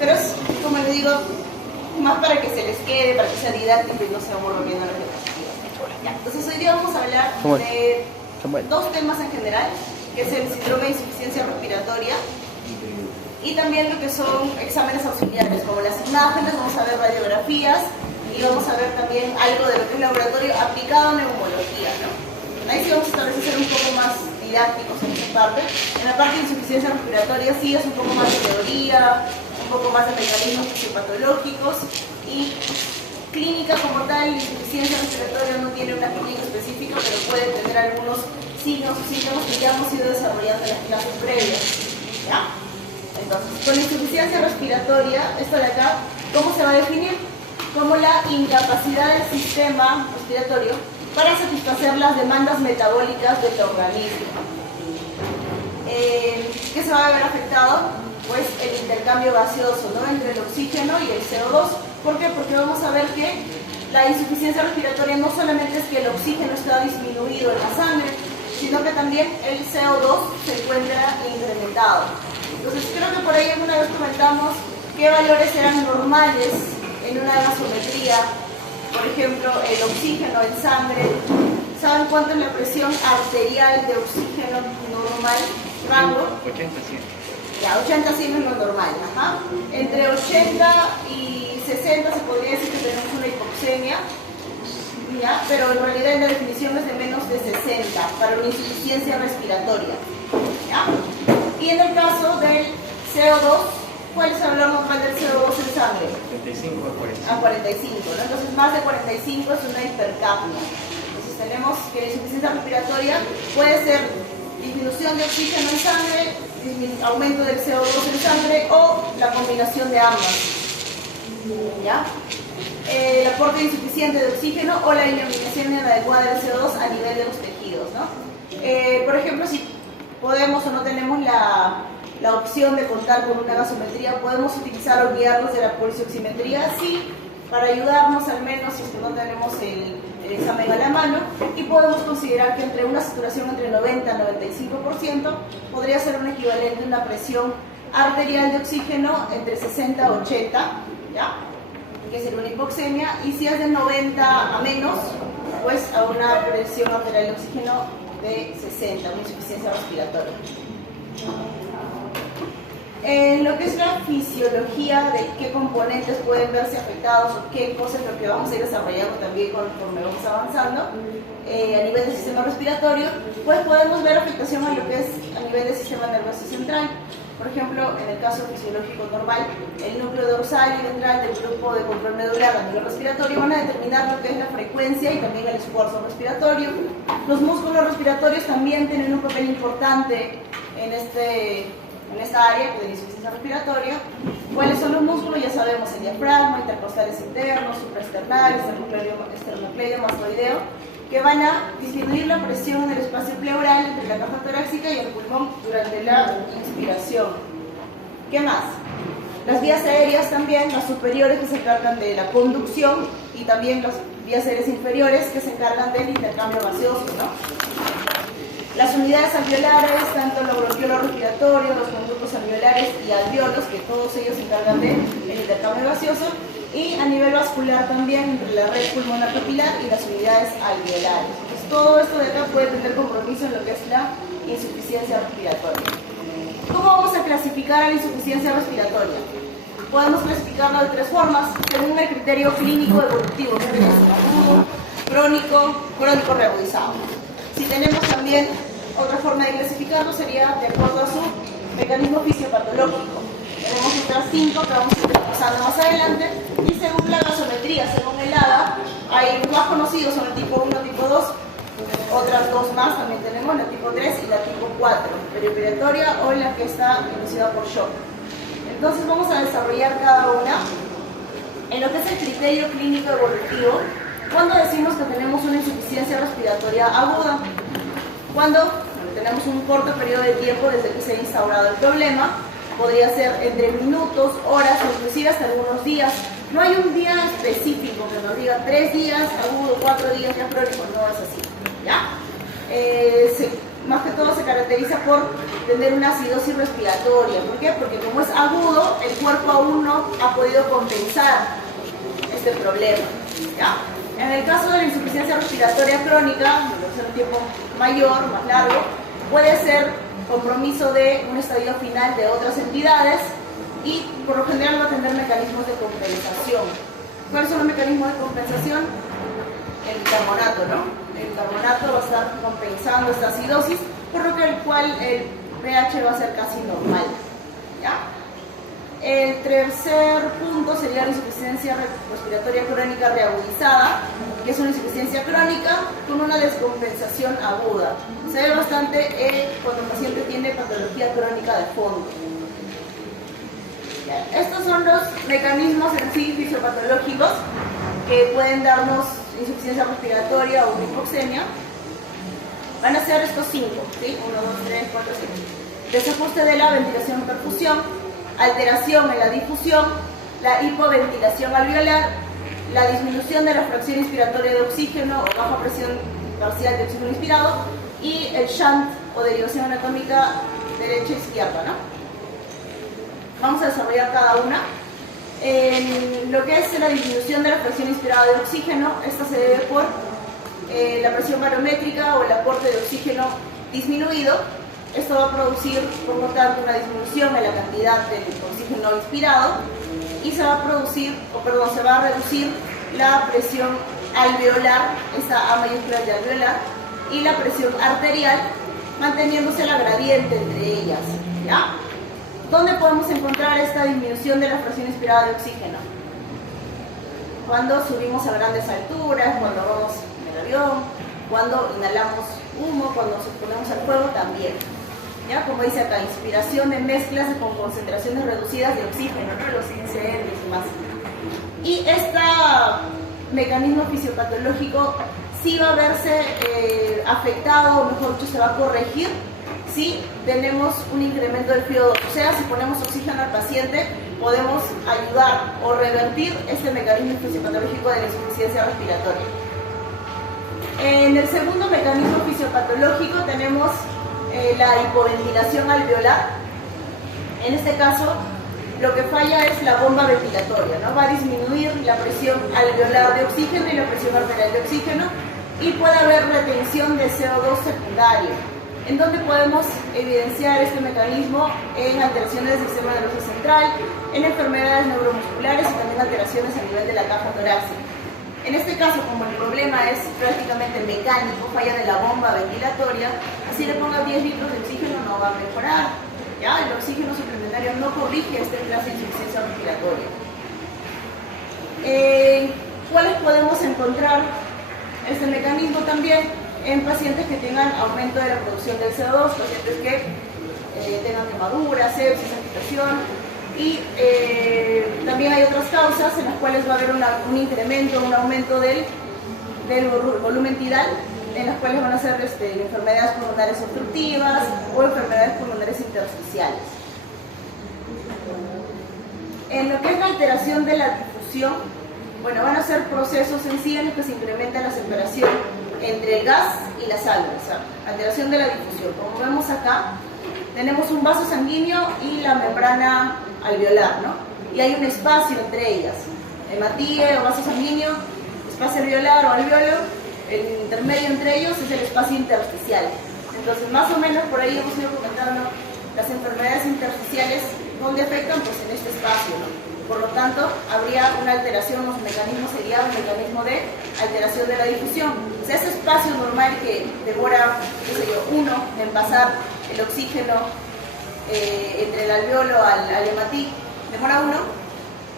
Pero es, como les digo, más para que se les quede, para que sea didáctico y no se aburran viendo las diapositivas. Ya, entonces hoy día vamos a hablar de dos temas en general, que es el síndrome de insuficiencia respiratoria y también lo que son exámenes auxiliares, como las imágenes, vamos a ver radiografías y vamos a ver también algo de lo que es laboratorio aplicado a neumología, ¿no? Ahí sí vamos a establecer ser un poco más didácticos en esta parte. En la parte de insuficiencia respiratoria sí es un poco más de teoría, un poco más de mecanismos fisiopatológicos y clínica como tal. Insuficiencia respiratoria no tiene una clínica específica, pero puede tener algunos signos o síntomas que ya hemos ido desarrollando en las clases previas, ¿ya? Entonces, con la insuficiencia respiratoria, esto de acá, ¿cómo se va a definir? Como la incapacidad del sistema respiratorio para satisfacer las demandas metabólicas del organismo. ¿Qué se va a ver afectado? Pues el intercambio gaseoso, ¿no?, entre el oxígeno y el CO2. ¿Por qué? Porque vamos a ver que la insuficiencia respiratoria no solamente es que el oxígeno está disminuido en la sangre, sino que también el CO2 se encuentra incrementado. Entonces creo que por ahí alguna vez comentamos qué valores eran normales en una gasometría. Por ejemplo, el oxígeno en sangre. ¿Saben cuánto es la presión arterial de oxígeno normal? Rango 80-100. Ya, 80-100 es lo normal. Ajá. Entre 80 y 60 se podría decir que tenemos una hipoxemia, ¿ya? Pero en realidad en la definición es de menos de 60 para una insuficiencia respiratoria, ¿ya? Y en el caso del CO2, ¿cuál es el valor normal del CO2 en sangre? 35 a 45. A 45, ¿no? Entonces más de 45 es una hipercapnia. Entonces tenemos que la insuficiencia respiratoria puede ser disminución de oxígeno en sangre, aumento del CO2 en sangre o la combinación de ambas, ¿ya? El aporte insuficiente de oxígeno o la eliminación inadecuada del CO2 a nivel de los tejidos, ¿no? Por ejemplo, si podemos o no tenemos la opción de contar con una gasometría, podemos utilizar o guiarnos de la pulsioximetría, sí, para ayudarnos al menos si es que no tenemos el examen a la mano, y podemos considerar que entre una saturación entre 90 y 95% podría ser un equivalente a una presión arterial de oxígeno entre 60 y 80, ¿ya?, que sería una hipoxemia, y si es de 90 a menos, pues a una presión arterial de oxígeno de 60, una insuficiencia respiratoria. En lo que es la fisiología de qué componentes pueden verse afectados o qué cosas es lo que vamos a ir desarrollando también conforme vamos avanzando a nivel del sistema respiratorio, pues podemos ver afectación a lo que es a nivel del sistema nervioso central. Por ejemplo, en el caso fisiológico normal, el núcleo dorsal y ventral del grupo de control medular a nivel respiratorio van a determinar lo que es la frecuencia y también el esfuerzo respiratorio. Los músculos respiratorios también tienen un papel importante en esta área de la insuficiencia respiratoria. ¿Cuáles son los músculos? Ya sabemos: el diafragma, intercostales internos, supraesternales, esternocleido, mastoideo, que van a disminuir la presión en el espacio pleural entre la caja torácica y el pulmón durante la inspiración. ¿Qué más? Las vías aéreas también, las superiores, que se encargan de la conducción, y también las vías aéreas inferiores, que se encargan del intercambio gaseoso, ¿no? Las unidades alveolares, tanto los bronquiolos respiratorios, los conductos alveolares y alveolos, que todos ellos se encargan del intercambio gaseoso, y a nivel vascular también, entre la red pulmonar capilar y las unidades alveolares. Entonces, todo esto de acá puede tener compromiso en lo que es la insuficiencia respiratoria. ¿Cómo vamos a clasificar a la insuficiencia respiratoria? Podemos clasificarlo de tres formas, según el criterio clínico evolutivo, que es agudo, crónico reagudizado. Si tenemos también otra forma de clasificarlo, sería de acuerdo a su mecanismo fisiopatológico. Tenemos otras 5 que vamos a ir pasando más adelante, y según la gasometría, según el ADA, hay más conocidos, son el tipo 1, tipo 2, otras dos más también tenemos, la tipo 3 y la tipo 4, perioperatoria o la que está inducida por shock. Entonces vamos a desarrollar cada una. En lo que es el criterio clínico evolutivo, ¿cuándo decimos que tenemos una insuficiencia respiratoria aguda? Cuando tenemos un corto periodo de tiempo desde que se ha instaurado el problema, podría ser entre minutos, horas o inclusive hasta algunos días. No hay un día específico que nos diga 3 días agudo, 4 días ya crónico, no es así, ¿ya? más que todo se caracteriza por tener una acidosis respiratoria. ¿Por qué? Porque como es agudo, el cuerpo aún no ha podido compensar este problema, ¿ya? En el caso de la insuficiencia respiratoria crónica, en un tiempo mayor, más largo, puede ser compromiso de un estadio final de otras entidades y por lo general va a tener mecanismos de compensación. ¿Cuáles son los mecanismos de compensación? El carbonato, ¿no? El carbonato va a estar compensando esta acidosis, por lo que el pH va a ser casi normal, ¿ya? El tercer punto sería la insuficiencia respiratoria crónica reagudizada, que es una insuficiencia crónica con una descompensación aguda. Se ve bastante cuando el paciente tiene patología crónica de fondo. Estos son los mecanismos en sí fisiopatológicos que pueden darnos insuficiencia respiratoria o hipoxemia. Van a ser estos 5, ¿sí? 1, 2, 3, 4, 5. Desajuste de la ventilación y perfusión, alteración en la difusión, la hipoventilación alveolar, la disminución de la fracción inspiratoria de oxígeno o baja presión parcial de oxígeno inspirado y el shunt o derivación anatómica derecha-izquierda, ¿no? Vamos a desarrollar cada una. En lo que es la disminución de la fracción inspirada de oxígeno, esta se debe por la presión barométrica o el aporte de oxígeno disminuido. Esto va a producir, por lo tanto, una disminución en la cantidad de oxígeno inspirado y se va a reducir la presión alveolar, esa A mayúscula de alveolar, y la presión arterial, manteniéndose la gradiente entre ellas, ¿ya? ¿Dónde podemos encontrar esta disminución de la fracción inspirada de oxígeno? Cuando subimos a grandes alturas, cuando vamos en el avión, cuando inhalamos humo, cuando nos exponemos al fuego también. ¿Ya? Como dice acá, inspiración de mezclas con concentraciones reducidas de oxígeno, ¿no? Los incendios y más. Y este mecanismo fisiopatológico sí va a verse afectado, o mejor dicho, se va a corregir si tenemos un incremento del flujo. O sea, si ponemos oxígeno al paciente, podemos ayudar o revertir este mecanismo fisiopatológico de la insuficiencia respiratoria. En el segundo mecanismo fisiopatológico tenemos la hipoventilación alveolar. En este caso, lo que falla es la bomba ventilatoria, ¿no? Va a disminuir la presión alveolar de oxígeno y la presión arterial de oxígeno y puede haber retención de CO2 secundario. ¿En dónde podemos evidenciar este mecanismo? En alteraciones del sistema nervioso central, en enfermedades neuromusculares y también alteraciones a nivel de la caja torácica. En este caso, como el problema es prácticamente mecánico, falla de la bomba ventilatoria, así le ponga 10 litros de oxígeno no va a mejorar. ¿Ya? El oxígeno suplementario no corrige esta clase de insuficiencia respiratoria. ¿Cuáles podemos encontrar este mecanismo también? En pacientes que tengan aumento de la producción del CO2, pacientes que tengan quemaduras, sepsis, agitación, y también hay otras causas en las cuales va a haber un incremento, un aumento del volumen tidal, en las cuales van a ser enfermedades pulmonares obstructivas o enfermedades pulmonares intersticiales. En lo que es la alteración de la difusión, bueno, van a ser procesos en sí en los que se incrementa la separación entre el gas y la sangre, o sea, alteración de la difusión. Como vemos acá, tenemos un vaso sanguíneo y la membrana alveolar, ¿no? Y hay un espacio entre ellas, hematíe o vaso sanguíneo, espacio alveolar o alveolo, el intermedio entre ellos es el espacio intersticial. Entonces, más o menos por ahí hemos ido comentando las enfermedades intersticiales, ¿dónde afectan? Pues en este espacio, ¿no? Por lo tanto, habría una alteración, o su mecanismo sería un mecanismo de alteración de la difusión. O sea, ese espacio normal que demora, qué sé yo, 1 en pasar el oxígeno entre el alveolo al hematí, demora 1,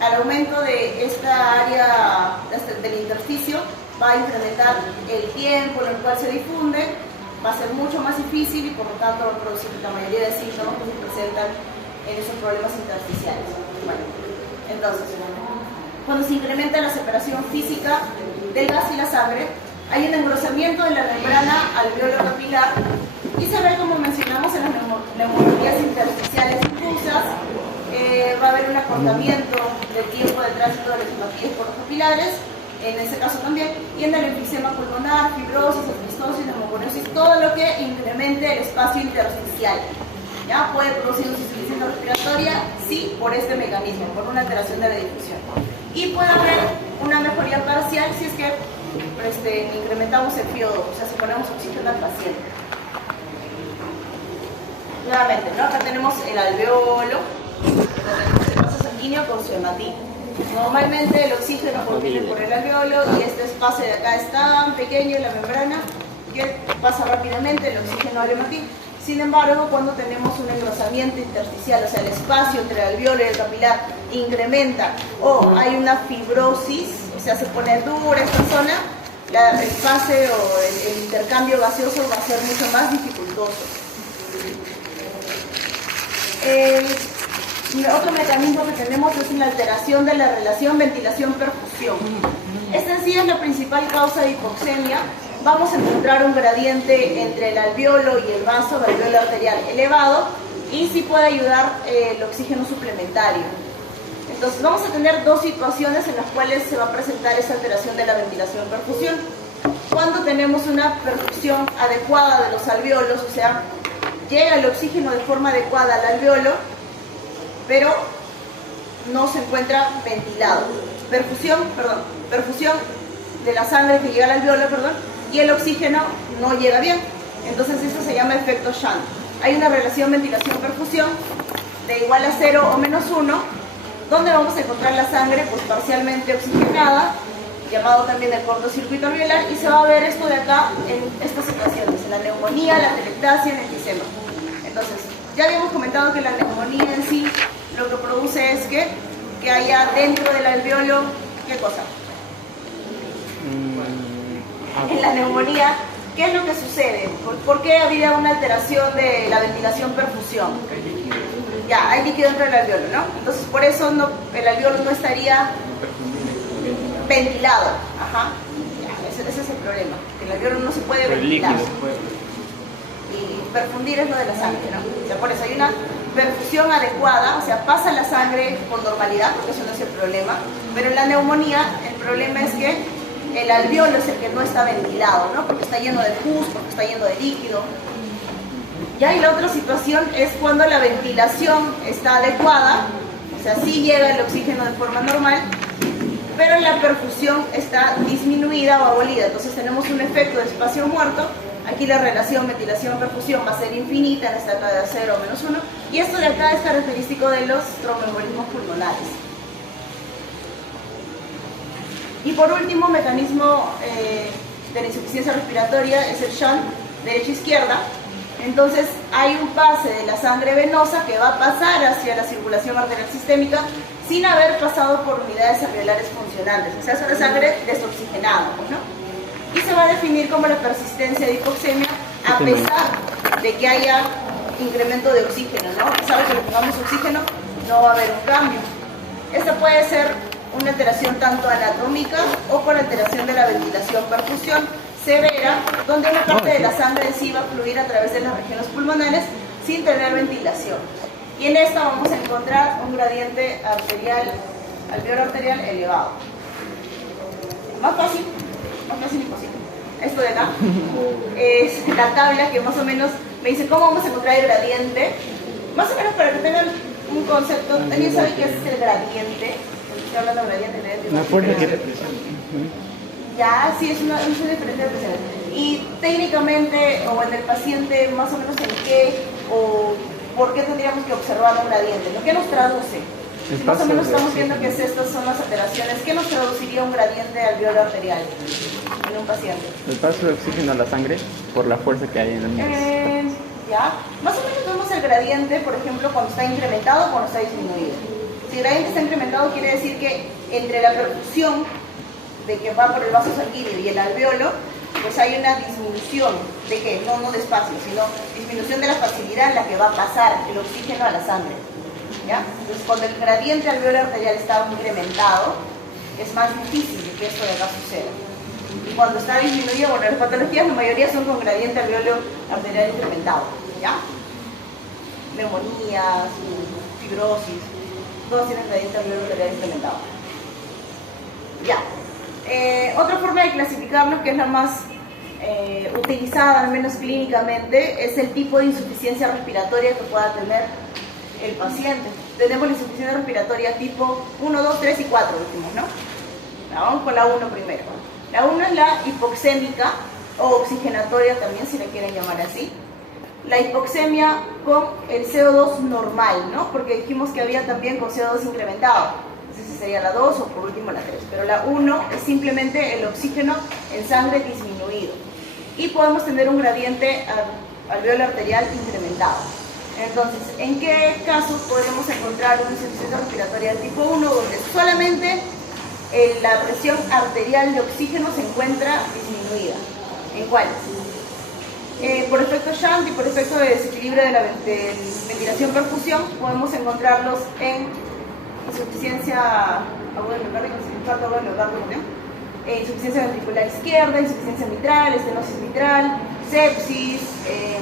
al aumento de esta área del intersticio va a incrementar el tiempo en el cual se difunde, va a ser mucho más difícil y por lo tanto va a producir la mayoría de síntomas que se presentan en esos problemas intersticiales. Bueno, entonces, cuando se incrementa la separación física del gas y la sangre, hay un engrosamiento de la membrana alveolo-capilar y se ve, como mencionamos, en las neumonías intersticiales difusas, va a haber un acortamiento del tiempo de tránsito de los hematíes por los capilares en ese caso también, y en el enfisema pulmonar, fibrosis, asbestosis, neumoconiosis, todo lo que incremente el espacio intersticial. ¿Ya? Puede producir insuficiencia respiratoria, sí, por este mecanismo, por una alteración de la difusión. Y puede haber una mejoría parcial si es que incrementamos el FiO2, o sea, si ponemos oxígeno al paciente. Nuevamente, ¿no? Acá tenemos el alveolo, acá tenemos el vaso sanguíneo con su hematina. Normalmente el oxígeno proviene por el alveolo y este espacio de acá es tan pequeño en la membrana que pasa rápidamente el oxígeno al hematina. Sin embargo, cuando tenemos un engrosamiento intersticial, o sea, el espacio entre el alveolo y el capilar incrementa o hay una fibrosis, o sea, se pone dura esta zona, el pase o el intercambio gaseoso va a ser mucho más dificultoso. Otro mecanismo que tenemos es una alteración de la relación ventilación-perfusión. Esta en sí es la principal causa de hipoxemia. Vamos a encontrar un gradiente entre el alveolo y el vaso del alveolo arterial elevado y sí puede ayudar el oxígeno suplementario. Entonces vamos a tener dos situaciones en las cuales se va a presentar esa alteración de la ventilación-perfusión. Cuando tenemos una perfusión adecuada de los alveolos, o sea, llega el oxígeno de forma adecuada al alveolo, pero no se encuentra ventilado. Perfusión de la sangre que llega al alveolo, y el oxígeno no llega bien. Entonces esto se llama efecto Shunt. Hay una relación ventilación-perfusión de igual a 0 o menos 1, donde vamos a encontrar la sangre pues parcialmente oxigenada, llamado también el cortocircuito alveolar, y se va a ver esto de acá en estas situaciones, en la neumonía, la atelectasia, en el enfisema. Entonces, ya habíamos comentado que la neumonía en sí lo que produce es que haya dentro del alveolo, ¿qué cosa? En la neumonía, ¿qué es lo que sucede? ¿Por qué habría una alteración de la ventilación-perfusión? Ya, hay líquido dentro del alveolo, ¿no? Entonces, por eso el alveolo no estaría ventilado. Ajá. Ya, ese es el problema, que el alveolo no se puede ventilar. Y perfundir es lo de la sangre, ¿no? O sea, por eso hay una perfusión adecuada, o sea, pasa la sangre con normalidad, porque eso no es el problema, pero en la neumonía el problema es que el alveolo es el que no está ventilado, ¿no? Porque está lleno de pus, porque está lleno de líquido. Ya, y la otra situación es cuando la ventilación está adecuada, o sea, sí llega el oxígeno de forma normal, pero la perfusión está disminuida o abolida, entonces tenemos un efecto de espacio muerto. Aquí la relación ventilación-perfusión va a ser infinita en esta etapa de 0 o menos 1, y esto de acá es característico de los tromboembolismos pulmonares. Y por último, mecanismo de la insuficiencia respiratoria es el shunt derecha-izquierda. Entonces hay un pase de la sangre venosa que va a pasar hacia la circulación arterial sistémica sin haber pasado por unidades alveolares funcionantes, o sea, es una sangre desoxigenada, ¿no? Y se va a definir como la persistencia de hipoxemia a pesar de que haya incremento de oxígeno, ¿no? A pesar de que le pongamos oxígeno, no va a haber un cambio. Esta puede ser una alteración tanto anatómica o por alteración de la ventilación-perfusión severa, donde una parte de la sangre en sí va a fluir a través de las regiones pulmonares sin tener ventilación. Y en esta vamos a encontrar un gradiente arterial, alveolo arterial elevado. Más fácil imposible. Esto de acá es la tabla que más o menos me dice cómo vamos a encontrar el gradiente. Más o menos para que tengan un concepto. ¿Alguien sabe qué es el gradiente? Estoy hablando de gradiente. Una fuerza que representa. Ya, sí, es una diferencia de presión. Y técnicamente, o en el paciente, más o menos en qué o por qué tendríamos que observar un gradiente. ¿Lo que nos traduce? Más o menos estamos viendo que estas son las alteraciones. ¿Qué nos traduciría un gradiente alveolo arterial en un paciente? El paso de oxígeno a la sangre por la fuerza que hay en el mismo. Ya, más o menos vemos el gradiente, por ejemplo, cuando está incrementado o cuando está disminuido. Si el gradiente está incrementado, quiere decir que entre la perfusión de que va por el vaso sanguíneo y el alveolo, pues hay una disminución de que, no de espacio, sino disminución de la facilidad en la que va a pasar el oxígeno a la sangre. ¿Ya? Entonces, cuando el gradiente alveolo arterial está incrementado, es más difícil de que esto de acá suceda. Y cuando está disminuido, bueno, las patologías, la mayoría son con gradiente alveolo arterial incrementado. ¿Ya? Neumonías, fibrosis, todos tienen gradiente alveolo arterial incrementado. Ya. Otra forma de clasificarlos, que es la más utilizada, al menos clínicamente, es el tipo de insuficiencia respiratoria que pueda tener el paciente. Tenemos la insuficiencia respiratoria tipo 1, 2, 3 y 4 últimos, ¿no? Vamos con la 1 primero. La 1 es la hipoxémica o oxigenatoria también, si la quieren llamar así. La hipoxemia con el CO2 normal, ¿no? Porque dijimos que había también con CO2 incrementado. Entonces sería la 2 o por último la 3. Pero la 1 es simplemente el oxígeno en sangre disminuido. Y podemos tener un gradiente alveolar arterial incrementado. Entonces, ¿en qué casos podemos encontrar una insuficiencia respiratoria tipo 1 donde solamente la presión arterial de oxígeno se encuentra disminuida? ¿En cuáles? Por efecto Shunt y por efecto de desequilibrio de la ventilación-perfusión podemos encontrarlos en insuficiencia insuficiencia ventricular izquierda, insuficiencia mitral, estenosis mitral, sepsis,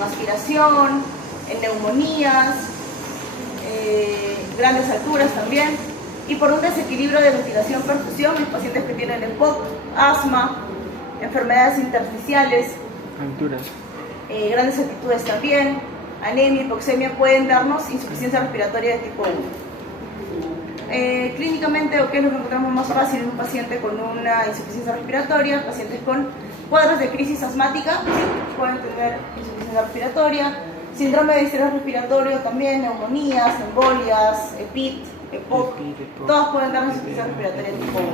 aspiración, en neumonías, grandes alturas también, y por un desequilibrio de ventilación-perfusión, los pacientes que tienen EPOC, asma, enfermedades intersticiales, Alturas. grandes altitudes también, anemia, hipoxemia, pueden darnos insuficiencia respiratoria de tipo 1. Clínicamente, ¿o qué es lo que encontramos más fácil en un paciente con una insuficiencia respiratoria? Pacientes con cuadros de crisis asmática pueden tener insuficiencia respiratoria, síndrome de distrés respiratorio también, neumonías, embolias, EPIT, EPOC, todas pueden dar insuficiencia respiratoria tipo 1.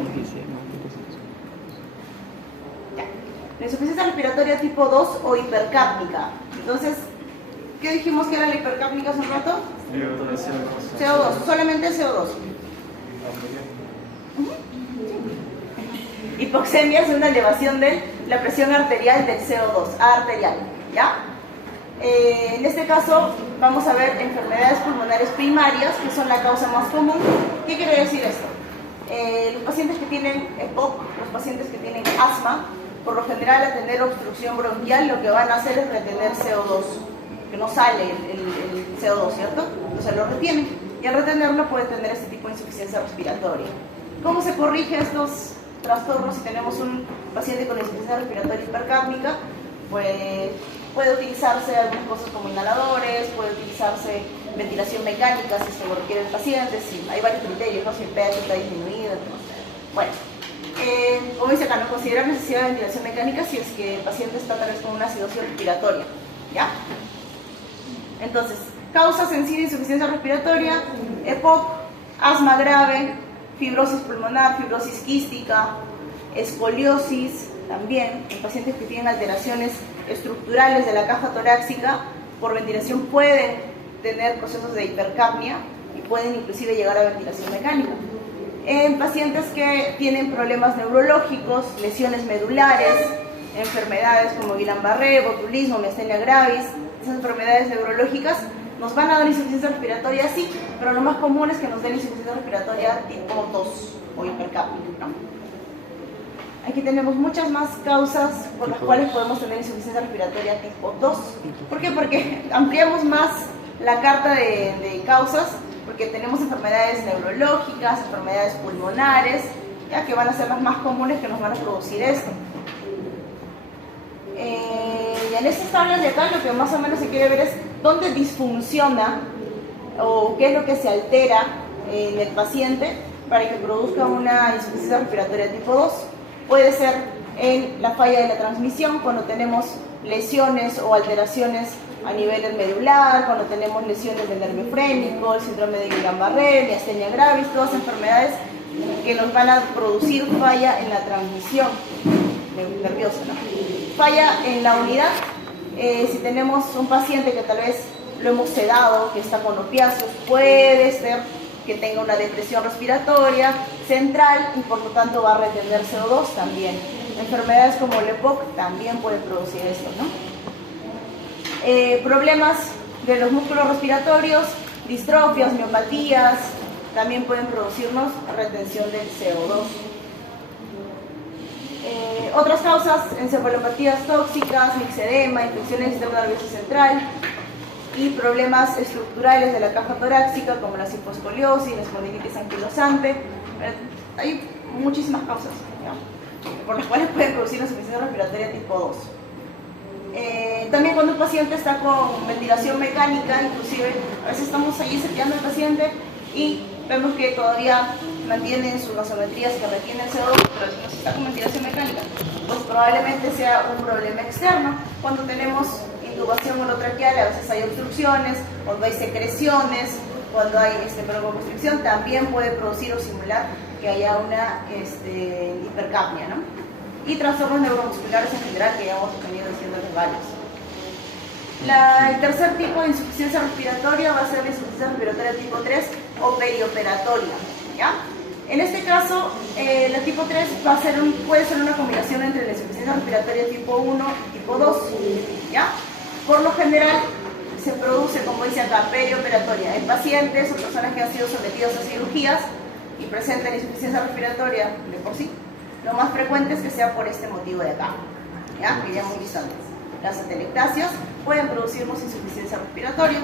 La insuficiencia respiratoria tipo 2 o hipercápnica. Entonces, ¿qué dijimos que era la hipercápnica hace un rato? CO2, solamente CO2. Hipoxemia es una elevación de la presión arterial del CO2, arterial, ¿ya? En este caso vamos a ver enfermedades pulmonares primarias, que son la causa más común. ¿Qué quiere decir esto? Los pacientes que tienen EPOC, los pacientes que tienen asma, por lo general al tener obstrucción bronquial lo que van a hacer es retener CO2, que no sale el CO2, ¿cierto? Entonces lo retienen y al retenerlo puede tener este tipo de insuficiencia respiratoria. ¿Cómo se corrige estos trastornos si tenemos un paciente con insuficiencia respiratoria hipercápnica? Pues puede utilizarse algunas cosas como inhaladores, puede utilizarse ventilación mecánica si se lo requiere el paciente, si hay varios criterios, ¿no? Si el pH está disminuido, bueno. Como dice acá, no considerar necesidad de ventilación mecánica si es que el paciente está tal vez con una acidosis respiratoria, ¿ya? Entonces, causas en sí de insuficiencia respiratoria: EPOC, asma grave, fibrosis pulmonar, fibrosis quística, escoliosis, también en pacientes que tienen alteraciones estructurales de la caja torácica, por ventilación pueden tener procesos de hipercapnia y pueden inclusive llegar a ventilación mecánica. En pacientes que tienen problemas neurológicos, lesiones medulares, enfermedades como Guillain-Barré, botulismo, miastenia gravis, esas enfermedades neurológicas nos van a dar insuficiencia respiratoria, sí, pero lo más común es que nos den insuficiencia respiratoria tipo 2 o hipercápnica, ¿no? Aquí tenemos muchas más causas por las cuales podemos tener insuficiencia respiratoria tipo 2. ¿Por qué? Porque ampliamos más la carta de causas, porque tenemos enfermedades neurológicas, enfermedades pulmonares, ya que van a ser las más comunes que nos van a producir esto. Y en estas tablas de acá lo que más o menos se quiere ver es dónde disfunciona o qué es lo que se altera en el paciente para que produzca una insuficiencia respiratoria tipo 2. Puede ser en la falla de la transmisión, cuando tenemos lesiones o alteraciones a nivel medular, cuando tenemos lesiones del nervio frénico, el síndrome de Guillain-Barré, miastenia gravis, todas enfermedades que nos van a producir falla en la transmisión nerviosa, ¿no? Falla en la unidad, si tenemos un paciente que tal vez lo hemos sedado, que está con opiáceos, puede ser que tenga una depresión respiratoria central y por lo tanto va a retener CO2 también. Enfermedades como el EPOC también pueden producir esto, ¿no? Problemas de los músculos respiratorios, distrofias, miopatías, también pueden producirnos retención del CO2. Otras causas: encefalopatías tóxicas, mixedema, infecciones del sistema nervioso central y problemas estructurales de la caja torácica como la hiposcoliosis, la espondilitis anquilosante. Hay muchísimas causas, ¿no? por las cuales pueden producir insuficiencia respiratoria tipo 2. También cuando un paciente está con ventilación mecánica, inclusive a veces estamos ahí seteando al paciente y vemos que todavía mantienen sus gasometrías, que retiene el CO2, pero si no se está con ventilación mecánica, pues probablemente sea un problema externo. Cuando tenemos intubación olotraqueal, a veces hay obstrucciones, cuando hay secreciones, cuando hay broncoconstricción, también puede producir o simular que haya una hipercapnia, ¿no? Y trastornos neuromusculares en general, que ya hemos venido diciéndoles varios. El tercer tipo de insuficiencia respiratoria va a ser la insuficiencia respiratoria tipo 3 o perioperatoria, ¿ya? En este caso, la tipo 3 puede ser una combinación entre la insuficiencia respiratoria tipo 1 y tipo 2, ¿ya? Por lo general, se produce, como dice acá, perioperatoria en pacientes o personas que han sido sometidos a cirugías y presentan insuficiencia respiratoria de por sí. Lo más frecuente es que sea por este motivo de acá, ¿ya? Que ya hemos visto antes. Las atelectasias pueden producirnos insuficiencia respiratoria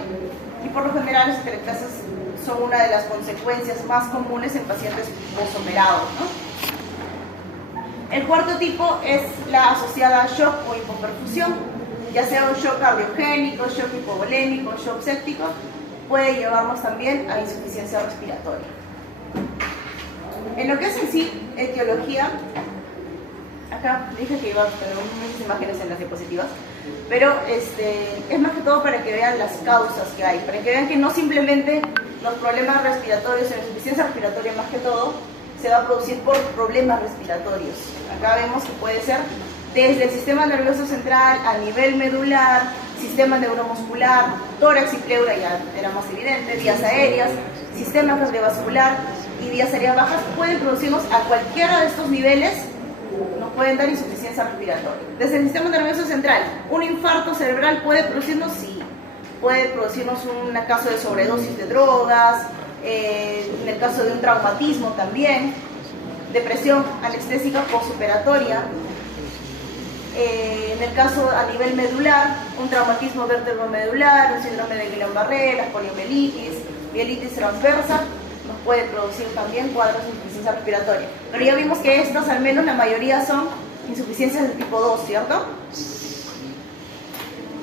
y por lo general las atelectasias son una de las consecuencias más comunes en pacientes posoperados, ¿no? El cuarto tipo es la asociada a shock o hipoperfusión, ya sea un shock cardiogénico, shock hipovolémico, shock séptico, puede llevarnos también a insuficiencia respiratoria. En lo que es en sí etiología, acá dije que iba a tener muchas imágenes en las diapositivas, pero es más que todo para que vean las causas que hay, para que vean que no simplemente los problemas respiratorios, la insuficiencia respiratoria más que todo, se va a producir por problemas respiratorios. Acá vemos que puede ser desde el sistema nervioso central a nivel medular, sistema neuromuscular, tórax y pleura ya era más evidente, vías aéreas, sistema cardiovascular y vías aéreas bajas pueden producirnos a cualquiera de estos niveles, nos pueden dar insuficiencia respiratoria. Desde el sistema nervioso central, un infarto cerebral puede producirnos, sí, puede producirnos un caso de sobredosis de drogas, en el caso de un traumatismo también, depresión anestésica postoperatoria, en el caso a nivel medular, un traumatismo vértebromedular, un síndrome de Guillain-Barré, la poliomielitis, mielitis transversa, nos puede producir también cuadros de insuficiencia respiratoria. Pero ya vimos que estas, al menos la mayoría, son insuficiencias de tipo 2, ¿cierto?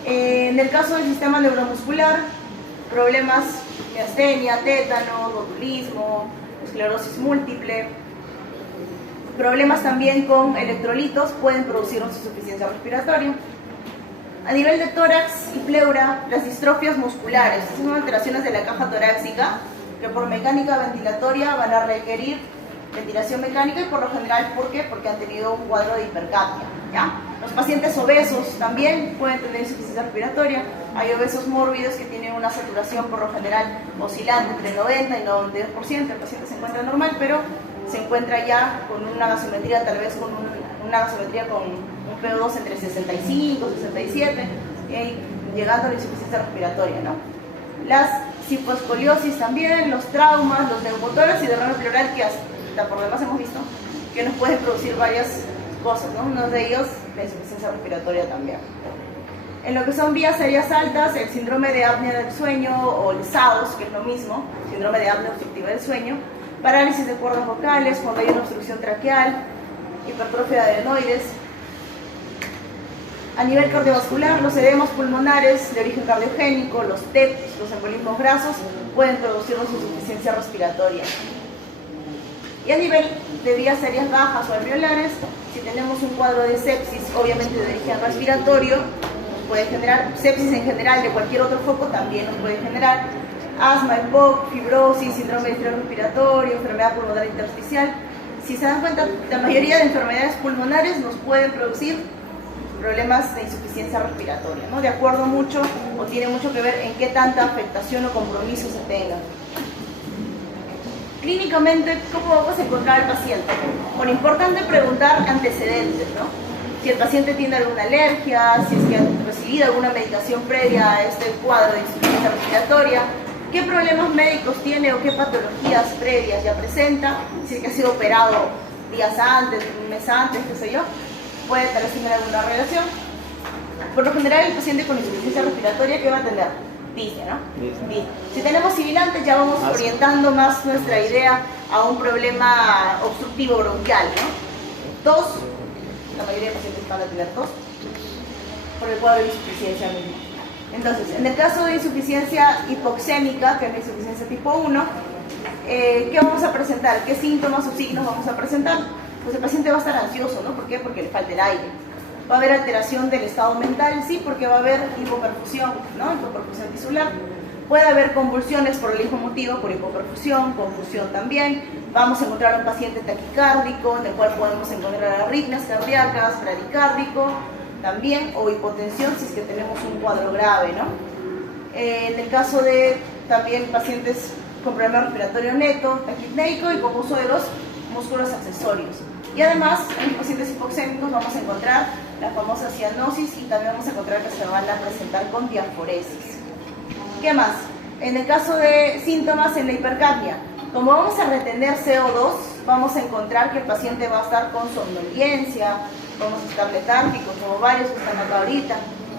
En el caso del sistema neuromuscular, problemas de astenia, tétano, botulismo, esclerosis múltiple, problemas también con electrolitos pueden producirnos insuficiencia respiratoria. A nivel de tórax y pleura, las distrofias musculares, estas son alteraciones de la caja torácica que por mecánica ventilatoria van a requerir ventilación mecánica y por lo general, ¿por qué? Porque han tenido un cuadro de hipercapnia, ¿ya? Los pacientes obesos también pueden tener insuficiencia respiratoria. Hay obesos mórbidos que tienen una saturación por lo general oscilante entre 90 y 92%, el paciente se encuentra normal, pero se encuentra ya con una gasometría, tal vez con una gasometría con un PO2 entre 65 y 67, llegando a la insuficiencia respiratoria, ¿no? Las hiposcoliosis también, los traumas, los neumotórax y derrame pleural, que hasta por demás hemos visto que nos pueden producir varias cosas, ¿no? Uno de ellos, la insuficiencia respiratoria también. En lo que son vías aéreas altas, el síndrome de apnea del sueño o el SAOS, que es lo mismo, síndrome de apnea obstructiva del sueño, parálisis de cuerdas vocales, cuando hay una obstrucción traqueal, hipertrofia de adenoides. A nivel cardiovascular, los edemas pulmonares de origen cardiogénico, los TEPs, los embolismos grasos, pueden producirnos insuficiencia respiratoria. Y a nivel de vías aéreas bajas o alveolares, si tenemos un cuadro de sepsis, obviamente de origen respiratorio, puede generar sepsis en general de cualquier otro foco, también nos puede generar asma, EPOC, fibrosis, síndrome de estrés respiratorio, enfermedad pulmonar intersticial. Si se dan cuenta, la mayoría de enfermedades pulmonares nos pueden producir problemas de insuficiencia respiratoria, ¿no? De acuerdo mucho, o tiene mucho que ver en qué tanta afectación o compromiso se tenga. Clínicamente, ¿cómo vamos a encontrar al paciente? Bueno, importante preguntar antecedentes, ¿no? Si el paciente tiene alguna alergia, si es que ha recibido alguna medicación previa a este cuadro de insuficiencia respiratoria, qué problemas médicos tiene o qué patologías previas ya presenta, si es que ha sido operado días antes, un mes antes, qué sé yo, puede tal vez tener alguna relación. Por lo general, el paciente con insuficiencia respiratoria, ¿qué va a tener? Disnea, ¿no? Disnea. Si tenemos sibilantes, ya vamos orientando más nuestra idea a un problema obstructivo bronquial, ¿no? tos, la mayoría de pacientes van a tener tos, por el cuadro de insuficiencia mismo. Entonces, en el caso de insuficiencia hipoxémica, que es la insuficiencia tipo 1, ¿qué vamos a presentar? ¿Qué síntomas o signos vamos a presentar? Pues el paciente va a estar ansioso, ¿no? ¿Por qué? Porque le falta el aire. Va a haber alteración del estado mental, sí, porque va a haber hipoperfusión, ¿no? Hipoperfusión tisular. Puede haber convulsiones por el mismo motivo, por hipoperfusión, confusión también. Vamos a encontrar un paciente taquicárdico, en el cual podemos encontrar arritmias cardíacas, bradicárdico también, o hipotensión si es que tenemos un cuadro grave, ¿no? En el caso de también pacientes con problema respiratorio neto, taquipneico y con uso de los músculos accesorios. Y además, en los pacientes hipoxémicos vamos a encontrar la famosa cianosis y también vamos a encontrar que se van a presentar con diaforesis. ¿Qué más? En el caso de síntomas en la hipercapnia, como vamos a retener CO2, vamos a encontrar que el paciente va a estar con somnolencia, vamos a estar letárgicos, como varios que están acá ahorita.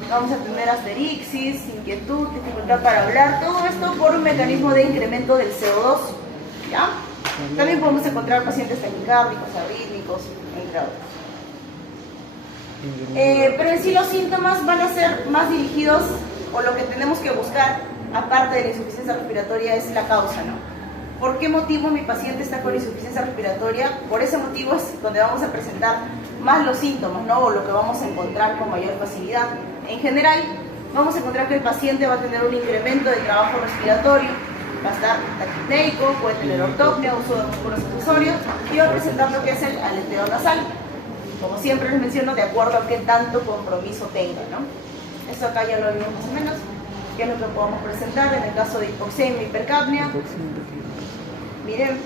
Vamos a tener asterixis, inquietud, dificultad para hablar, todo esto por un mecanismo de incremento del CO2, ¿ya? También podemos encontrar pacientes taquicárdicos, arrítmicos, entre otros. Pero en sí los síntomas van a ser más dirigidos, o lo que tenemos que buscar, aparte de la insuficiencia respiratoria, es la causa, ¿no? ¿Por qué motivo mi paciente está con insuficiencia respiratoria? Por ese motivo es donde vamos a presentar más los síntomas, ¿no? O lo que vamos a encontrar con mayor facilidad. En general, vamos a encontrar que el paciente va a tener un incremento del trabajo respiratorio, va a estar taquipneico, puede tener ortopnea, uso de músculos accesorios, y va a presentar lo que es el aleteo nasal. Como siempre les menciono, de acuerdo a qué tanto compromiso tenga, ¿no? Esto acá ya lo vimos más o menos, que es lo que podemos presentar en el caso de hipoxemia, hipercapnia. Miren,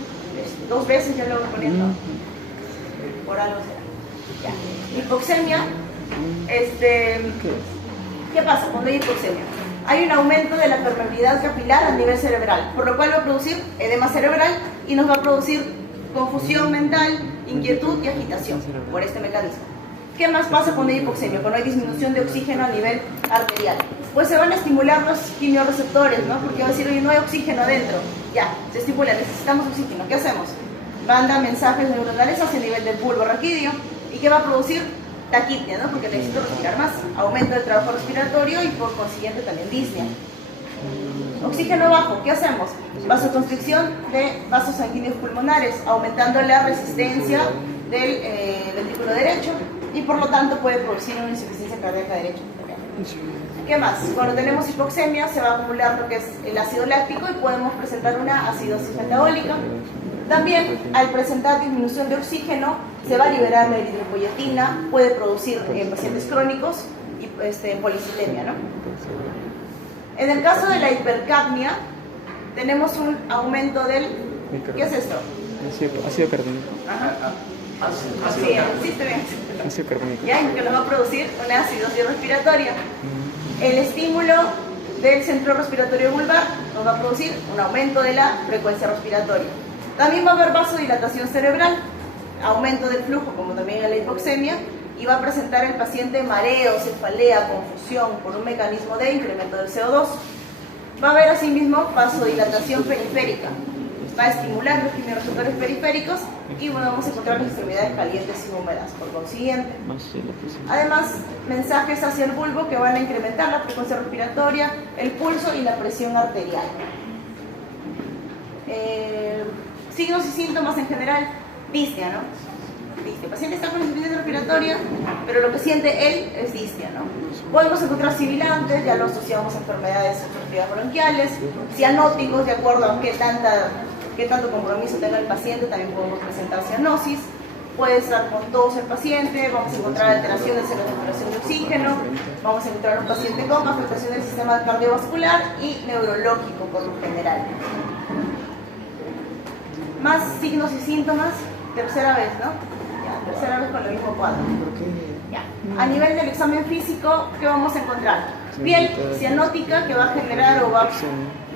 2 veces ya lo voy poniendo, por algo será. Ya. Hipoxemia, ¿qué pasa cuando hay hipoxemia? Hay un aumento de la permeabilidad capilar a nivel cerebral, por lo cual va a producir edema cerebral y nos va a producir confusión mental, inquietud y agitación por este mecanismo. ¿Qué más pasa cuando hay hipoxemia? Cuando hay disminución de oxígeno a nivel arterial. Pues se van a estimular los quimiorreceptores, ¿no? Porque va a decir, oye, no hay oxígeno adentro. Ya, se estimula, necesitamos oxígeno. ¿Qué hacemos? Manda mensajes neuronales hacia el nivel del bulbo raquídeo. ¿Y qué va a producir? Taquipnea, ¿no? Porque necesito respirar más. Aumento del trabajo respiratorio y por consiguiente también disnea. Oxígeno bajo, ¿qué hacemos? Vasoconstricción de vasos sanguíneos pulmonares, aumentando la resistencia del ventrículo derecho y por lo tanto puede producir una insuficiencia cardíaca derecha. ¿Qué más? Cuando tenemos hipoxemia se va a acumular lo que es el ácido láctico y podemos presentar una acidosis metabólica. También al presentar disminución de oxígeno se va a liberar la eritropoyetina, puede producir en pacientes crónicos y policitemia, ¿no? En el caso de la hipercapnia tenemos un aumento del... ¿Qué es esto? Ácido carbónico. Ajá. Sí, está bien. Ácido carbónico. Ya, que nos va a producir una acidosis respiratoria. El estímulo del centro respiratorio vulvar nos va a producir un aumento de la frecuencia respiratoria. También va a haber vasodilatación cerebral, aumento del flujo, como también en la hipoxemia, y va a presentar el paciente mareo, cefalea, confusión por un mecanismo de incremento del CO2. Va a haber asimismo vasodilatación periférica, va a estimular los quimiorreceptores periféricos y vamos a encontrar las extremidades calientes y húmedas por consiguiente. Además, mensajes hacia el bulbo que van a incrementar la frecuencia respiratoria, el pulso y la presión arterial. Signos y síntomas en general, disnea, ¿no? El paciente está con insuficiencia respiratoria, pero lo que siente él es disnea, ¿no? Podemos encontrar sibilantes, ya lo asociamos a enfermedades obstructivas bronquiales, cianóticos, de acuerdo a qué tanto compromiso tenga el paciente, también podemos presentar cianosis. Puede estar con tos el paciente, vamos a encontrar alteraciones en la saturación de oxígeno, vamos a encontrar un paciente con afectación del sistema cardiovascular y neurológico por lo general. Más signos y síntomas, tercera vez, ¿no? Ya, tercera vez con el mismo cuadro. Ya. A nivel del examen físico, ¿qué vamos a encontrar? Piel cianótica que va a generar o va a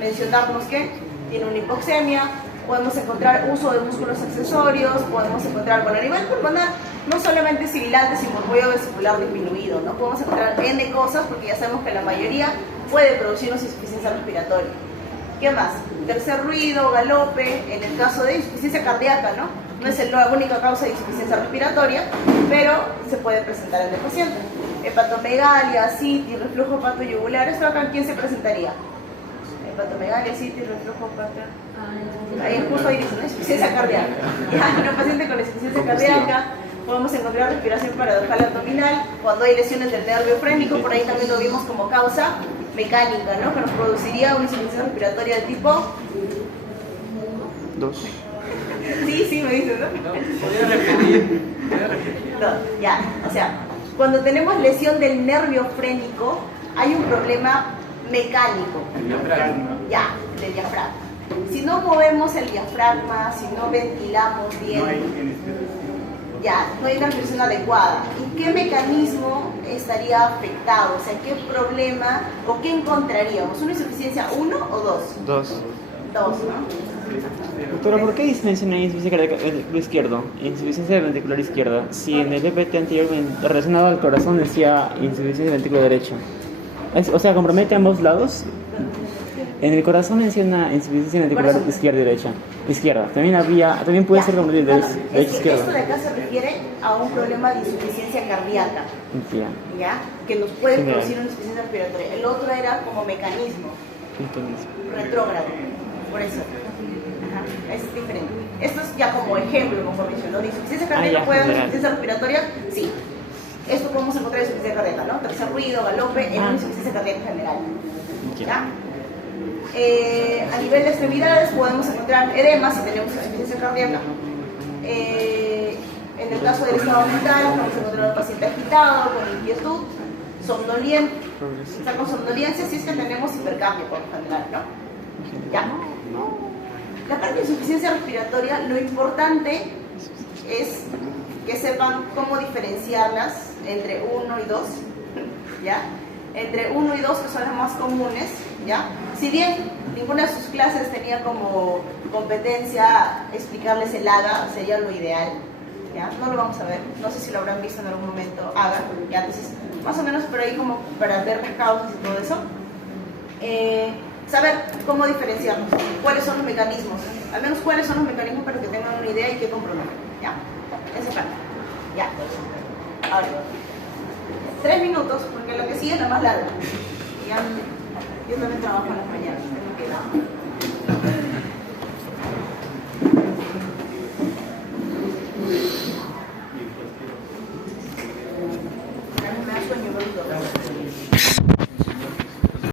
mencionarnos que tiene una hipoxemia. Podemos encontrar uso de músculos accesorios, podemos encontrar, bueno, a nivel pulmonar, no solamente sibilantes, sino murmullo vesicular disminuido, ¿no? Podemos encontrar N cosas porque ya sabemos que la mayoría puede producir una insuficiencia respiratoria. ¿Qué más? Tercer ruido, galope, en el caso de insuficiencia cardíaca, ¿no? No es la única causa de insuficiencia respiratoria, pero se puede presentar en el paciente. Hepatomegalia, ascitis, reflujo hepatoyugular, ¿esto acá quién se presentaría? Hepatomegalia, ascitis, reflujo hepatoyugular. Ahí justo ahí dice, ¿no? Insuficiencia cardíaca. En un paciente con insuficiencia cardíaca podemos encontrar respiración paradojal abdominal. Cuando hay lesiones del nervio frénico, por ahí también lo vimos como causa mecánica, ¿no? Que nos produciría una insuficiencia respiratoria de tipo 2. Sí, me dices, ¿no? ¿Podría repetir? No, ya, o sea, cuando tenemos lesión del nervio frénico, hay un problema mecánico. Ya, del diafragma. Si no movemos el diafragma, si no ventilamos bien, ya, no hay una respiración adecuada. ¿Y qué mecanismo estaría afectado? O sea, ¿qué problema o qué encontraríamos? ¿Una insuficiencia 1 o 2? 2. 2, ¿no? Doctora, ¿por qué menciona insuficiencia cardíaca ventricular izquierdo? Insuficiencia ventricular izquierda. Si en el PPT anteriormente relacionado al corazón decía insuficiencia ventrículo derecho. O sea, compromete ambos lados. En el corazón menciona insuficiencia ventricular izquierda y derecha. Izquierda. También puede ser comprometido derecha izquierda. Esto de acá se refiere a un problema de insuficiencia cardíaca. Ya. ¿Ya? Que nos puede Sí, producir una insuficiencia respiratoria. El otro era como mecanismo retrógrado. Por eso. Ajá, es diferente. Esto es ya como ejemplo, como mencionó. ¿De insuficiencia cardíaca puede haber insuficiencia respiratoria? Sí. Esto podemos encontrar en insuficiencia cardíaca, ¿no? Tercer ruido, galope, en una insuficiencia cardíaca general. ¿Ya? A nivel de extremidades podemos encontrar edema si tenemos insuficiencia cardíaca. En el caso del estado mental, vamos a encontrar a un paciente agitado, con inquietud, somnoliente. Está con somnolencia si es que tenemos hipercambio por lo general, ¿no? Ya. La parte de insuficiencia respiratoria, lo importante es que sepan cómo diferenciarlas entre 1 y 2, ¿ya? Entre 1 y 2, que son las más comunes, ¿ya? Si bien ninguna de sus clases tenía como competencia explicarles el AGA, sería lo ideal, ¿ya? No lo vamos a ver, no sé si lo habrán visto en algún momento, AGA, ¿ya? Entonces, más o menos por ahí como para ver las causas y todo eso. Saber cómo diferenciarlos, cuáles son los mecanismos, al menos cuáles son los mecanismos para que tengan una idea y qué comprometer, ¿ya? Esa parte, ya. Ahora, 3 minutos, porque lo que sigue es la más larga. ¿Ya? Yo también trabajo en las mañanas, tengo que ir a...